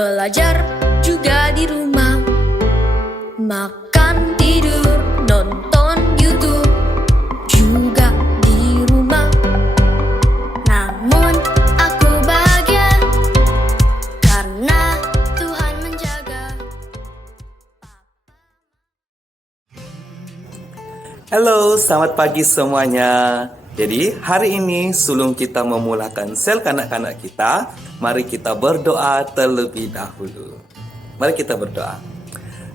Belajar juga di rumah, makan, tidur, nonton YouTube juga di rumah. Namun aku bahagia karena Tuhan menjaga. Halo, selamat pagi semuanya. Jadi, hari ini sebelum kita memulakan sel kanak-kanak kita, mari kita berdoa terlebih dahulu. Mari kita berdoa.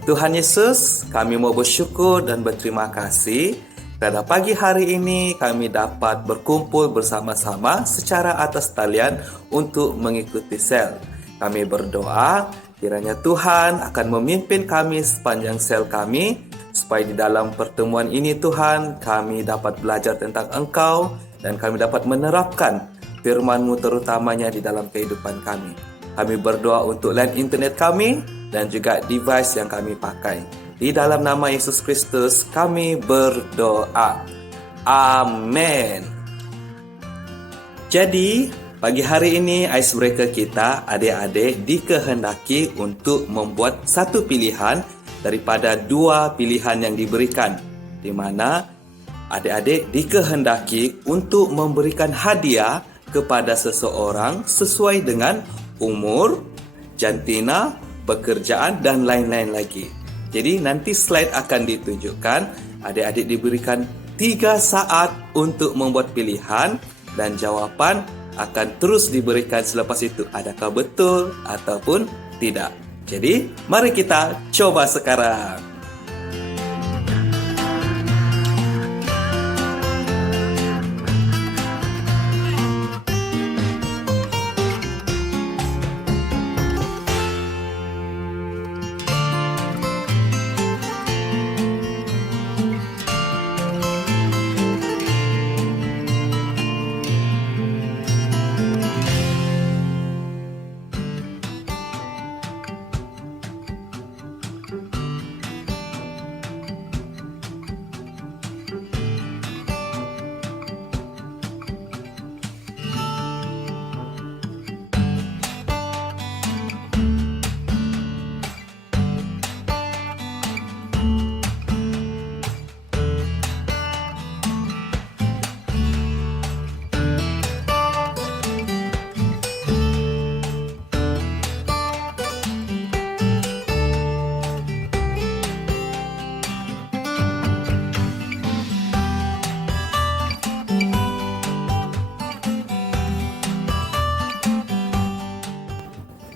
Tuhan Yesus, kami mau bersyukur dan berterima kasih pada pagi hari ini kami dapat berkumpul bersama-sama secara atas talian untuk mengikuti sel. Kami berdoa kiranya Tuhan akan memimpin kami sepanjang sel kami, supaya di dalam pertemuan ini Tuhan kami dapat belajar tentang Engkau dan kami dapat menerapkan firman-Mu terutamanya di dalam kehidupan kami. Kami berdoa untuk line internet kami dan juga device yang kami pakai. Di dalam nama Yesus Kristus kami berdoa. Amin. Jadi pagi hari ini icebreaker kita adik-adik dikehendaki untuk membuat satu pilihan daripada dua pilihan yang diberikan, di mana adik-adik dikehendaki untuk memberikan hadiah kepada seseorang sesuai dengan umur, jantina, pekerjaan, dan lain-lain lagi. Jadi nanti slide akan ditunjukkan, adik-adik diberikan 3 saat untuk membuat pilihan dan jawapan akan terus diberikan selepas itu, adakah betul ataupun tidak. Jadi, mari kita coba sekarang.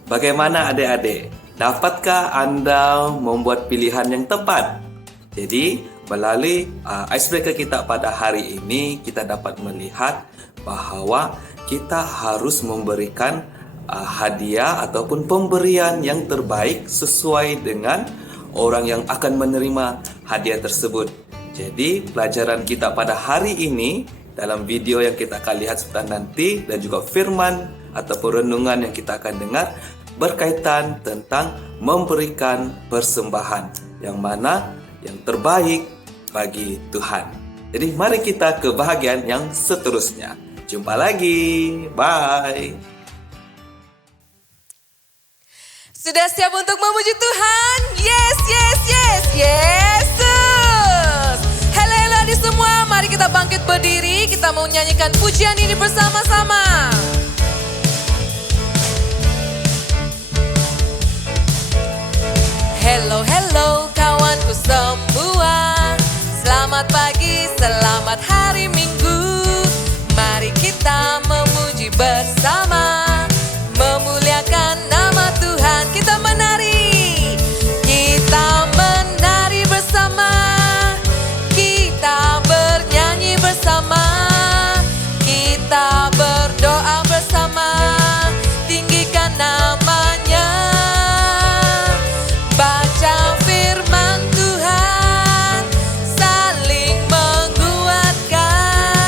Bagaimana adik-adik? Dapatkah Anda membuat pilihan yang tepat? Jadi, melalui icebreaker kita pada hari ini, kita dapat melihat bahwa kita harus memberikan hadiah ataupun pemberian yang terbaik sesuai dengan orang yang akan menerima hadiah tersebut. Jadi, pelajaran kita pada hari ini dalam video yang kita akan lihat sebentar nanti dan juga firman ataupun renungan yang kita akan dengar berkaitan tentang memberikan persembahan yang mana yang terbaik bagi Tuhan. Jadi mari kita ke bahagian yang seterusnya. Jumpa lagi. Bye. Sudah siap untuk memuji Tuhan? Yes, yes, yes, Yesus. Hello adik semua, mari kita bangkit berdiri. Kita mau nyanyikan pujian ini bersama-sama. Hello, hello kawanku semua. Selamat pagi, selamat hari Minggu. Mari kita memuji bersama, memuliakan nama Tuhan. Kita menari bersama. Kita bernyanyi bersama. Kita berdoa bersama. Tinggikan namanya. Baca firman Tuhan, saling menguatkan.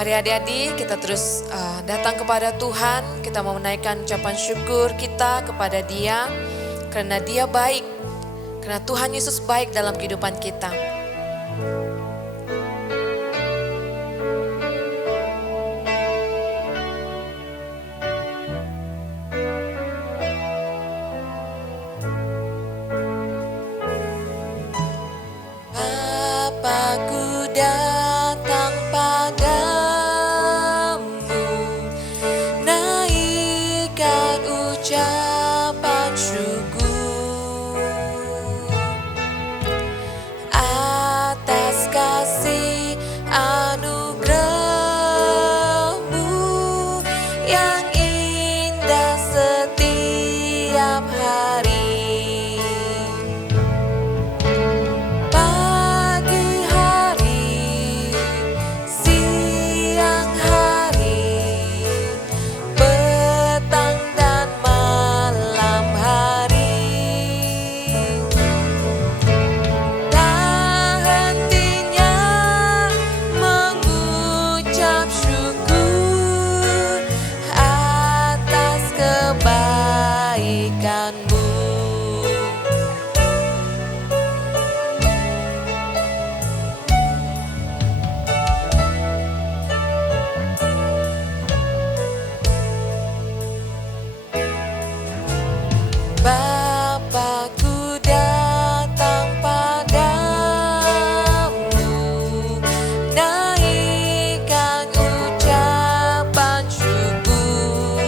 Mari adik-adik kita terus datang kepada Tuhan. Kita mau menaikkan ucapan syukur kita kepada Dia. Karena Dia baik. Karena Tuhan Yesus baik dalam kehidupan kita. Bapa-Ku datang padamu, naikkan ucapan syukur atas kasih anugerah-Mu yang indah setiap hari. Pagi hari, siang hari, petang dan malam hari. Tak hentinya mengucap syukur atas kebaikan-Mu. Bapa-Ku datang padamu, naikkan ucapan syukur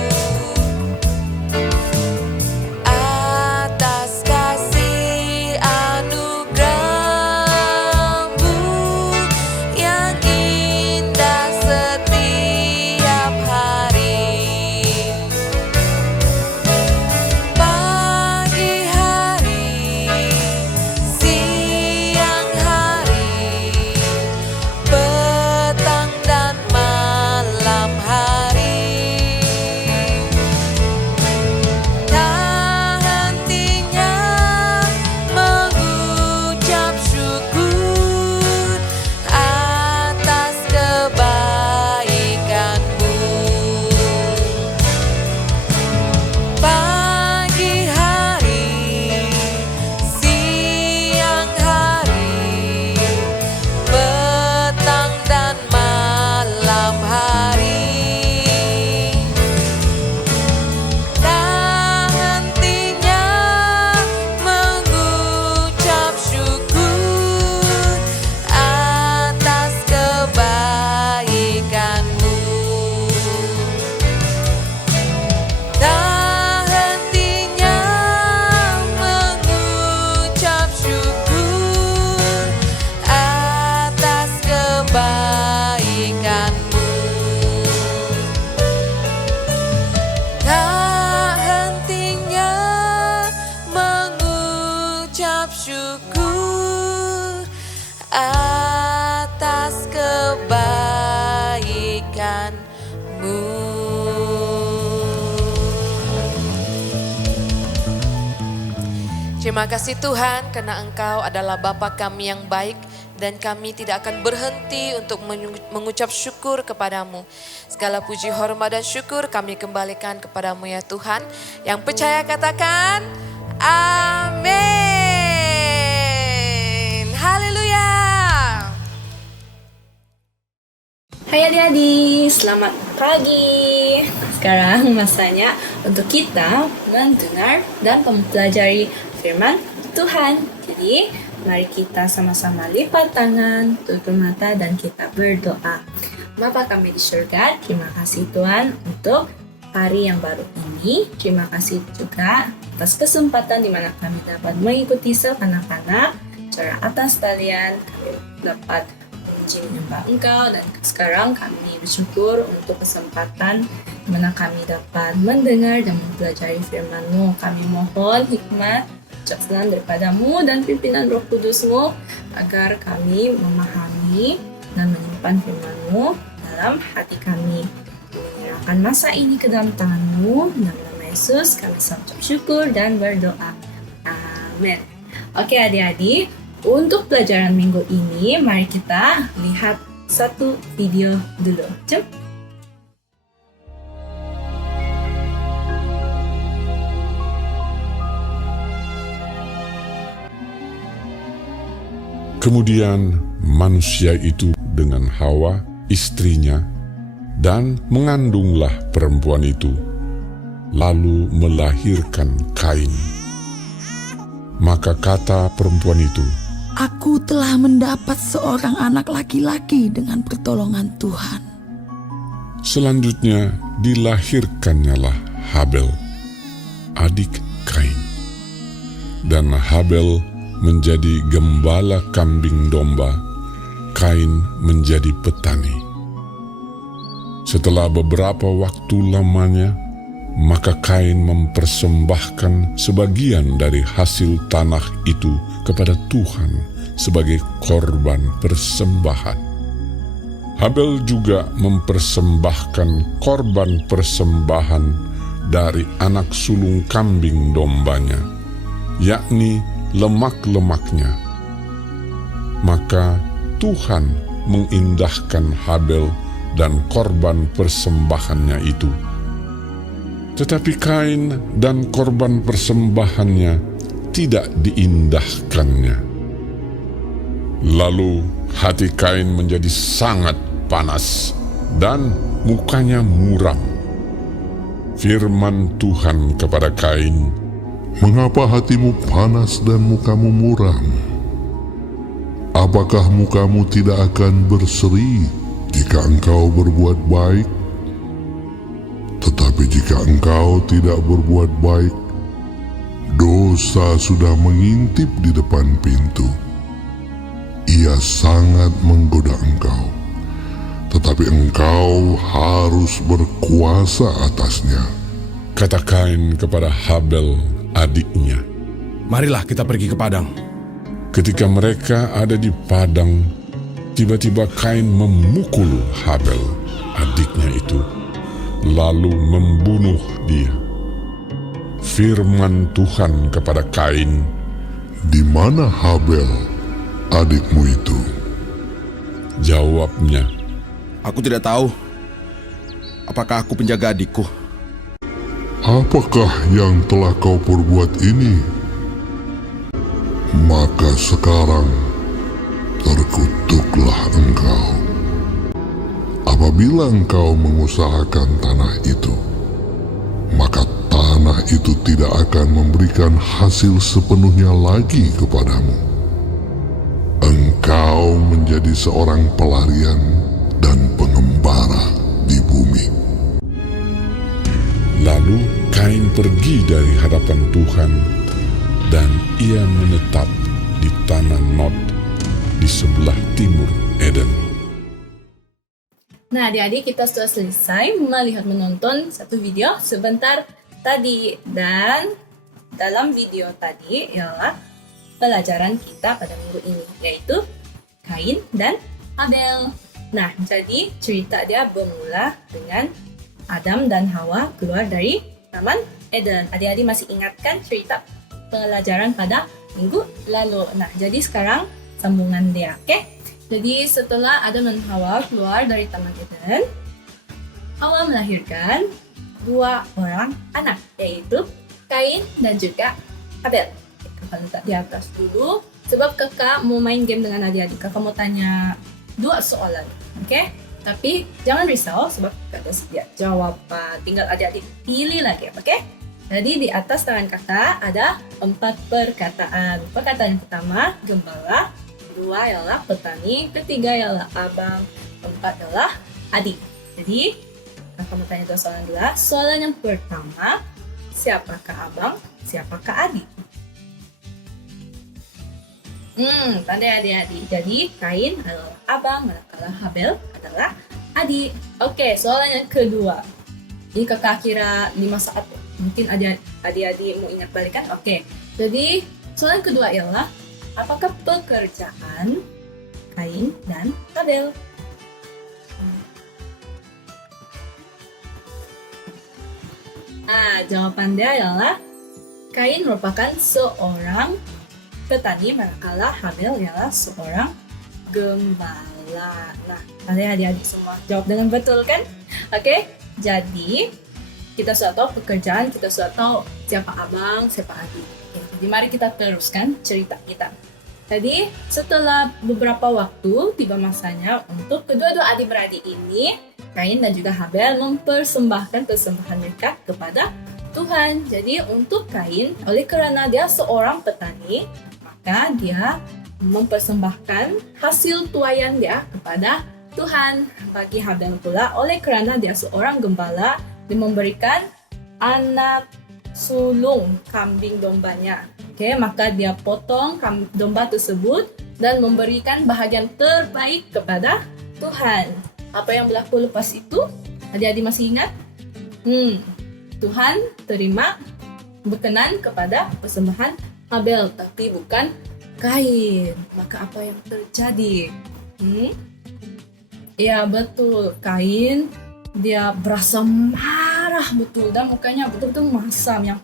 atas kasih anugerah-Mu yang indah setiap hari. Pagi hari, siang hari, petang dan malam hari. Tak hentinya mengucap syukur atas kebaikan-Mu. Pagi hari, siang hari, petang dan malam hari. Tak hentinya mengucap syukur atas kebaikan-Mu. Tak hentinya mengucap syukur atas kebaikan-Mu. Tak hentinya mengucap syukur atas kebaikan-Mu. Terima kasih Tuhan karena Engkau adalah Bapa kami yang baik dan kami tidak akan berhenti untuk mengucap syukur kepadamu. Segala puji, hormat dan syukur kami kembalikan kepadamu ya Tuhan. Yang percaya katakan amin. Haleluya. Hai adik-adik, selamat pagi. Sekarang masanya untuk kita mendengar dan mempelajari firman Tuhan. Jadi, mari kita sama-sama lipat tangan, tutup mata dan kita berdoa. Bapa kami di surga, terima kasih Tuhan untuk hari yang baru ini. Terima kasih juga atas kesempatan di mana kami dapat mengikuti sel anak-anak. Secara atas talian kami dapat memuji menyembah Engkau dan sekarang kami bersyukur untuk kesempatan di mana kami dapat mendengar dan mempelajari firman-Mu. Kami mohon hikmat, bijaksanaan daripadamu dan pimpinan Roh Kudus-Mu agar kami memahami dan menyimpan firman-Mu dalam hati kami. Menyerahkan masa ini ke dalam tangan-Mu, dalam nama Yesus kami mengucap syukur dan berdoa. Amin. Oke adik-adik, untuk pelajaran minggu ini mari kita lihat satu video dulu. Jom. Kemudian manusia itu dengan Hawa, istrinya, dan mengandunglah perempuan itu, lalu melahirkan Kain. Maka kata perempuan itu, Aku telah mendapat seorang anak laki-laki dengan pertolongan Tuhan. selanjutnya dilahirkannyalah Habel, adik Kain. Dan Habel menjadi gembala kambing domba, Kain menjadi petani. Setelah beberapa waktu lamanya, maka Kain mempersembahkan sebagian dari hasil tanah itu kepada Tuhan sebagai korban persembahan. Habel juga mempersembahkan korban persembahan dari anak sulung kambing dombanya, yakni lemak-lemaknya. Maka Tuhan mengindahkan Habel dan korban persembahannya itu. Tetapi Kain dan korban persembahannya tidak diindahkannya. Lalu hati Kain menjadi sangat panas dan mukanya muram. Firman Tuhan kepada Kain, Mengapa hatimu panas dan mukamu muram? Apakah mukamu tidak akan berseri jika engkau berbuat baik? Tetapi jika engkau tidak berbuat baik, dosa sudah mengintip di depan pintu. Ia sangat menggoda engkau, tetapi engkau harus berkuasa atasnya. kata Kain kepada Habel adiknya. Marilah kita pergi ke padang. Ketika mereka ada di padang, tiba-tiba Kain memukul Habel, adiknya itu, lalu membunuh dia. Firman Tuhan kepada Kain, Di mana Habel, adikmu itu? jawabnya, Aku tidak tahu. Apakah aku penjaga adikku? Apakah yang telah kau perbuat ini? Maka sekarang terkutuklah engkau. Apabila engkau mengusahakan tanah itu, maka tanah itu tidak akan memberikan hasil sepenuhnya lagi kepadamu. Engkau menjadi seorang pelarian dan pengembara di bumi. Lalu Kain pergi dari hadapan Tuhan, dan ia menetap di tanah Nod di sebelah timur Eden. Nah, adik-adik, kita sudah selesai menonton satu video sebentar tadi. Dan dalam video tadi ialah pelajaran kita pada minggu ini, yaitu Kain dan Habel. Nah, jadi cerita dia bermula dengan Adam dan Hawa keluar dari Taman Eden. Adik-adik masih ingatkan cerita pelajaran pada minggu lalu. Nah, jadi sekarang sambungan dia, oke? Jadi setelah Adam dan Hawa keluar dari Taman Eden, Hawa melahirkan 2 orang anak, yaitu Kain dan juga Habel. Kakak letak di atas dulu, sebab kakak mau main game dengan adik-adik. Kakak mau tanya 2 soalan, oke? Tapi jangan risau sebab kakak ada sedia jawaban. Tinggal adik-adik pilih lagi, oke? Jadi di atas tangan kakak ada 4 perkataan. Perkataan yang pertama, gembala. 2 ialah petani, ketiga ialah abang, 4 ialah adik. Jadi, kakak mau tanya 2 soalan dulu. Soalan yang pertama, siapakah abang, siapakah adik? Pandai adik-adik. Jadi, Kain adalah abang, manakala Habel adalah adik. Oke, soalan yang kedua. Ini kakak kira 5 saat. Mungkin adik-adik mau ingat balik kan? Oke. Jadi, soalan kedua ialah, apakah pekerjaan Kain dan Habel? Jawaban dia adalah Kain merupakan seorang petani, manakala Habel ialah seorang gembala. pula. Nah, kalian adik-adik semua jawab dengan betul kan? Oke, jadi kita sudah tahu pekerjaan, kita sudah tahu siapa abang, siapa adik. Oke, jadi mari kita teruskan cerita kita. Jadi setelah beberapa waktu tiba masanya untuk kedua-dua adik-beradik ini, Kain dan juga Habel mempersembahkan persembahan mereka kepada Tuhan. Jadi untuk Kain, oleh kerana dia seorang petani, maka dia mempersembahkan hasil tuaian dia kepada Tuhan. Bagi Habel pula, oleh kerana dia seorang gembala, dia memberikan anak sulung kambing dombanya. Oke, maka dia potong domba tersebut dan memberikan bahagian terbaik kepada Tuhan. Apa yang berlaku lepas itu? Adik-adik masih ingat? Tuhan terima berkenan kepada persembahan Habel, tapi bukan Kain. Maka apa yang terjadi? Ya betul, Kain dia berasa marah betul dan mukanya betul-betul masam, yang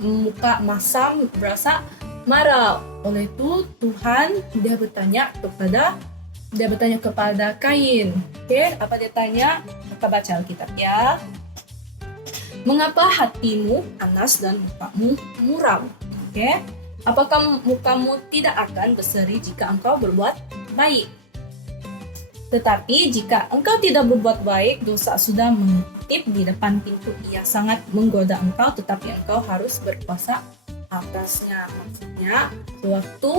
muka masam, berasa marah. Oleh itu Tuhan dia bertanya kepada Kain. Oke, apa dia tanya? Kita baca Alkitab ya. Mengapa hatimu panas dan mukamu muram? Oke, apakah mukamu tidak akan berseri jika engkau berbuat baik? Tetapi jika engkau tidak berbuat baik, dosa sudah mengintip di depan pintu. Ia sangat menggoda engkau, tetapi engkau harus berkuasa atasnya. Maksudnya, sewaktu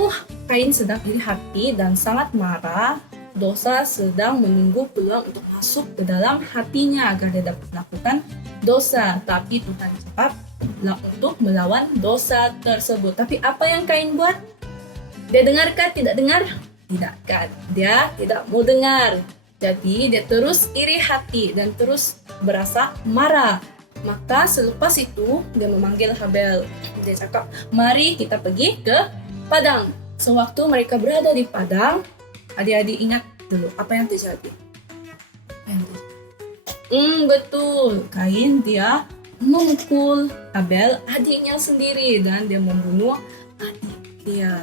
Kain sedang iri hati dan sangat marah, dosa sedang menunggu peluang untuk masuk ke dalam hatinya agar dia dapat melakukan dosa. Tapi Tuhan cepat untuk melawan dosa tersebut. Tapi apa yang Kain buat? Dia dengarkah? Tidak dengar? Tidak kan, dia tidak mau dengar. Jadi dia terus iri hati dan terus berasa marah. Maka selepas itu dia memanggil Habel. Dia cakap, mari kita pergi ke padang. Sewaktu mereka berada di padang, adik-adik ingat dulu apa yang terjadi. Betul, Kain dia memukul Habel, adiknya sendiri, dan dia membunuh adik dia.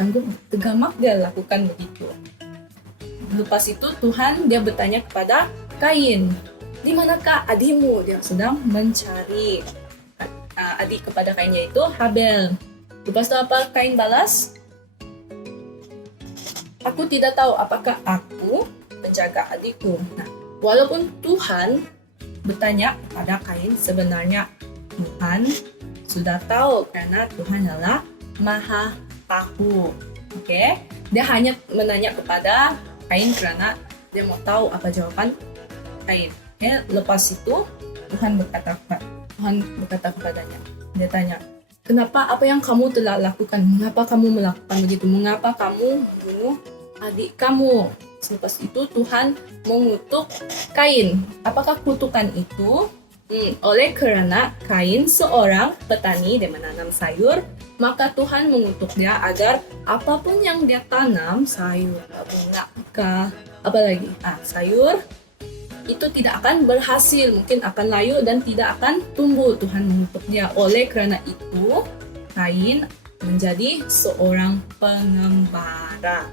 Sanggup tegamak dia lakukan begitu. Lepas itu Tuhan dia bertanya kepada Kain, di manakah adikmu? Dia sedang mencari adik kepada Kain, yaitu Habel. Lepas itu apa Kain balas? Aku tidak tahu apakah aku menjaga adikku. Nah, walaupun Tuhan bertanya kepada Kain, sebenarnya Tuhan sudah tahu karena Tuhan adalah Maha tahu. Oke, dia hanya menanya kepada Kain karena dia mau tahu apa jawaban Kain. Oke, lepas itu Tuhan berkata kepadanya. Dia tanya, kenapa, apa yang kamu telah lakukan? Mengapa kamu melakukan begitu? Mengapa kamu membunuh adik kamu? Selepas itu Tuhan mengutuk Kain. Apakah kutukan itu? Oleh kerana Kain seorang petani, dia menanam sayur, maka Tuhan mengutuk dia agar apapun yang dia tanam, sayur, bunga, apalagi sayur, itu tidak akan berhasil, mungkin akan layu dan tidak akan tumbuh. Tuhan mengutuk dia. Oleh kerana itu, Kain menjadi seorang pengembara.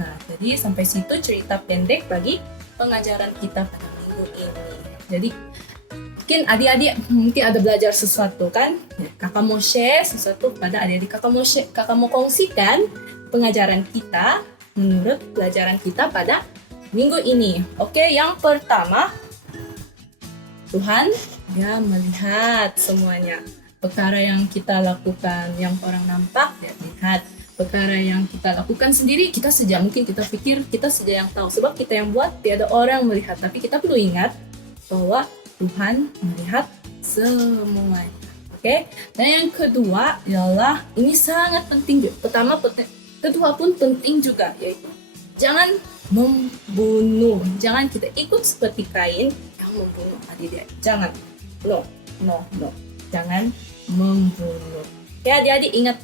Nah, jadi sampai situ cerita pendek bagi pengajaran kita pada minggu ini. Jadi mungkin adik-adik ada belajar sesuatu kan? Ya, kakak mau share sesuatu kepada adik-adik. Kakak mau kongsikan pengajaran kita menurut pelajaran kita pada minggu ini. Oke, yang pertama, Tuhan dia melihat semuanya. Perkara yang kita lakukan, yang orang nampak dia lihat. Perkara yang kita lakukan sendiri, kita saja mungkin kita pikir kita saja yang tahu. Sebab kita yang buat, tiada orang melihat. Tapi kita perlu ingat bahwa Tuhan melihat semuanya. Oke? Dan yang kedua ialah, ini sangat penting juga. Kedua pun penting juga, yaitu jangan membunuh. Jangan kita ikut seperti Kain yang membunuh adik dia. Jangan. No. Jangan membunuh. Oke, adik-adik ingat,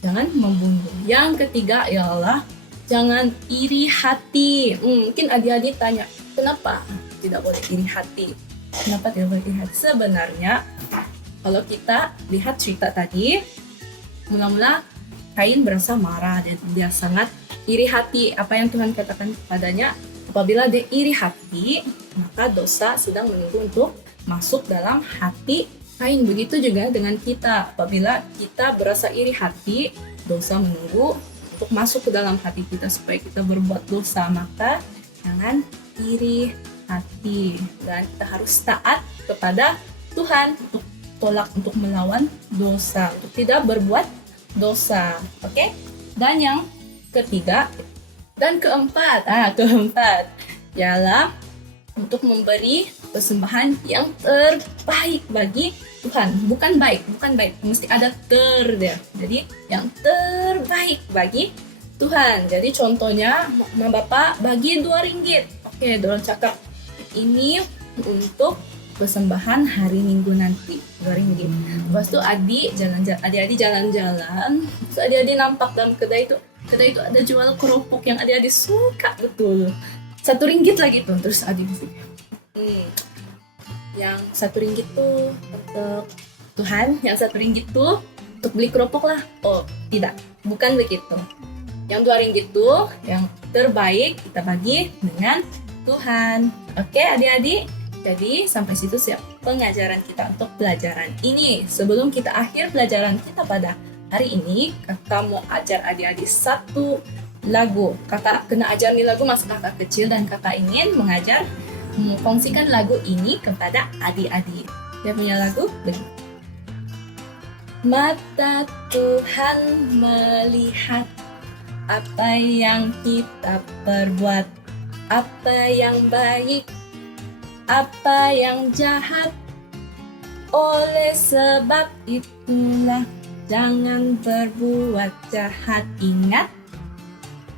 jangan membunuh. Yang ketiga ialah jangan iri hati. Mungkin adik-adik tanya, kenapa tidak boleh iri hati? Kenapa tidak boleh iri hati? Sebenarnya, kalau kita lihat cerita tadi, mula-mula Kain berasa marah dan dia sangat iri hati. Apa yang Tuhan katakan kepadanya? Apabila dia iri hati, maka dosa sedang menunggu untuk masuk dalam hati Kain. Begitu juga dengan kita. Apabila kita berasa iri hati, dosa menunggu untuk masuk ke dalam hati kita supaya kita berbuat dosa. Maka jangan iri hati dan kita harus taat kepada Tuhan untuk tolak, untuk melawan dosa, untuk tidak berbuat dosa. Oke? Dan yang ketiga dan keempat ialah untuk memberi persembahan yang terbaik bagi Tuhan. Bukan baik, mesti ada dia. Jadi yang terbaik bagi Tuhan. Jadi contohnya, Mama Bapak bagi 2 ringgit. Oke, dorong cakap ini untuk persembahan hari Minggu nanti, 2 ringgit. Lepas itu adik-adik jalan-jalan. Terus adik-adik nampak dalam kedai itu ada jual keropok yang adik-adik suka betul. 1 ringgit lagi tuh. Terus adik yang 1 ringgit tuh untuk Tuhan, yang 1 ringgit tuh untuk beli keropok lah. Oh, tidak, bukan begitu. Yang 2 ringgit tuh yang terbaik kita bagi dengan Tuhan. Oke adik-adik, jadi sampai situ siap pengajaran kita untuk pelajaran ini. Sebelum kita akhir pelajaran kita pada hari ini, kakak mau ajar adik-adik 1 lagu. Kakak kena ajar nih lagu masa kakak kecil dan kakak ingin mengkongsikan lagu ini kepada adik-adik. Dia punya lagu begini. Mata Tuhan melihat apa yang kita perbuat, apa yang baik, apa yang jahat. Oleh sebab itulah jangan berbuat jahat. Ingat,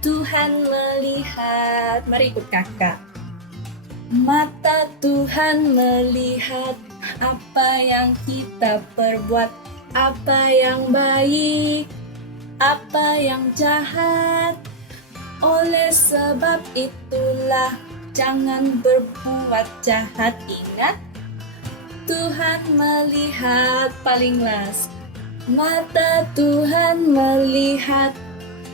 Tuhan melihat. Mari ikut kakak. Mata Tuhan melihat apa yang kita perbuat, apa yang baik, apa yang jahat. Oleh sebab itulah jangan berbuat jahat. Ingat, Tuhan melihat. Paling last. Mata Tuhan melihat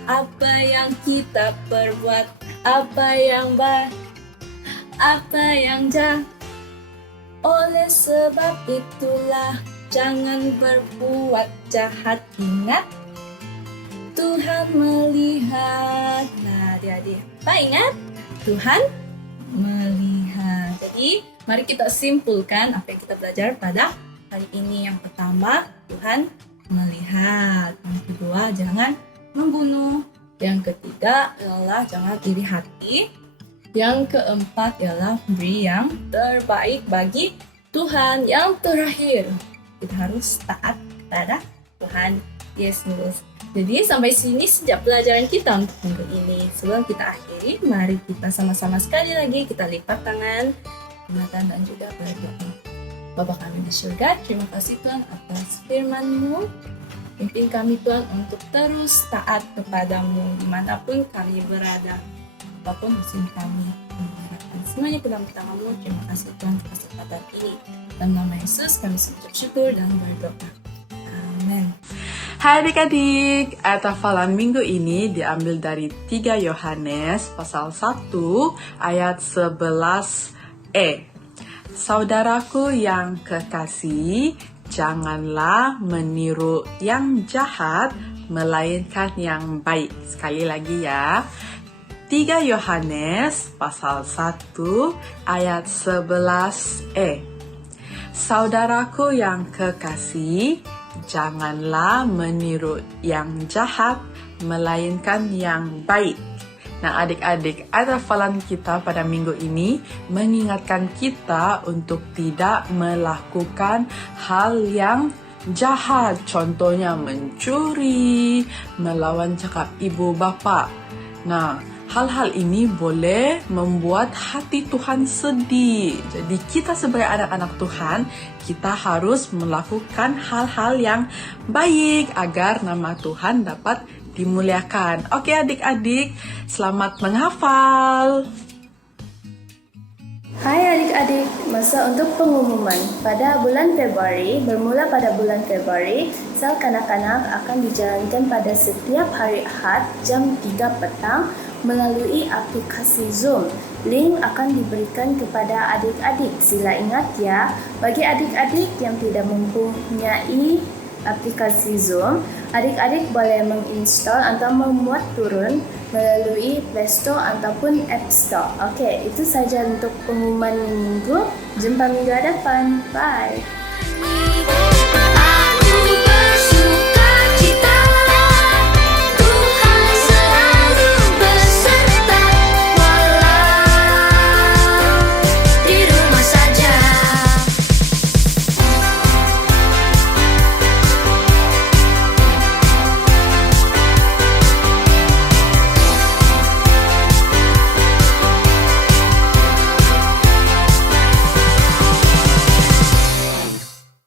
apa yang kita perbuat, apa yang baik, apa yang jahat. Oleh sebab itulah jangan berbuat jahat. Ingat, Tuhan melihat. Nah, adik-adik, Pak ingat? Tuhan melihat. Jadi, mari kita simpulkan apa yang kita belajar pada hari ini. Yang pertama, Tuhan melihat. Yang kedua, jangan membunuh. Yang ketiga adalah jangan iri hati. Yang keempat ialah beri yang terbaik bagi Tuhan. Yang terakhir, kita harus taat kepada Tuhan Yesus. Jadi sampai sini sejak pelajaran kita untuk minggu ini. Sebelum kita akhiri, mari kita sama-sama sekali lagi kita lipat tangan, jumatan dan juga berdoa. Bapa kami di surga, terima kasih Tuhan atas firman-Mu. Pimpin kami Tuhan untuk terus taat kepadamu dimanapun kami berada. Apapun musim kami menyerahkan semuanya ke dalam tangan-Mu. Terima kasih Tuhan atas kesempatan ini. Dalam nama Yesus kami mengucap syukur dan berdoa. Amin. Hai adik-adik, ayat hafalan minggu ini diambil dari 3 Yohanes pasal 1 ayat 11e. Saudaraku yang kekasih, janganlah meniru yang jahat, melainkan yang baik. Sekali lagi ya. 3 Yohanes pasal 1 ayat 11e. Saudaraku yang kekasih, janganlah meniru yang jahat, melainkan yang baik. Nah adik-adik, ayat hafalan kita pada minggu ini mengingatkan kita untuk tidak melakukan hal yang jahat. Contohnya mencuri, melawan cakap ibu bapa. Nah, hal-hal ini boleh membuat hati Tuhan sedih. Jadi kita sebagai anak-anak Tuhan, kita harus melakukan hal-hal yang baik agar nama Tuhan dapat dimuliakan. Oke adik-adik, selamat menghafal. Hai adik-adik, masa untuk pengumuman pada bulan Februari, bermula pada bulan Februari, sel kanak-kanak akan dijalankan pada setiap hari Ahad jam 3 petang melalui aplikasi Zoom. Link akan diberikan kepada adik-adik. Sila ingat ya, bagi adik-adik yang tidak mempunyai aplikasi Zoom, adik-adik boleh menginstal atau memuat turun melalui Play Store ataupun App Store. Okey, itu saja untuk pengumuman minggu. Jumpa minggu hadapan. Bye.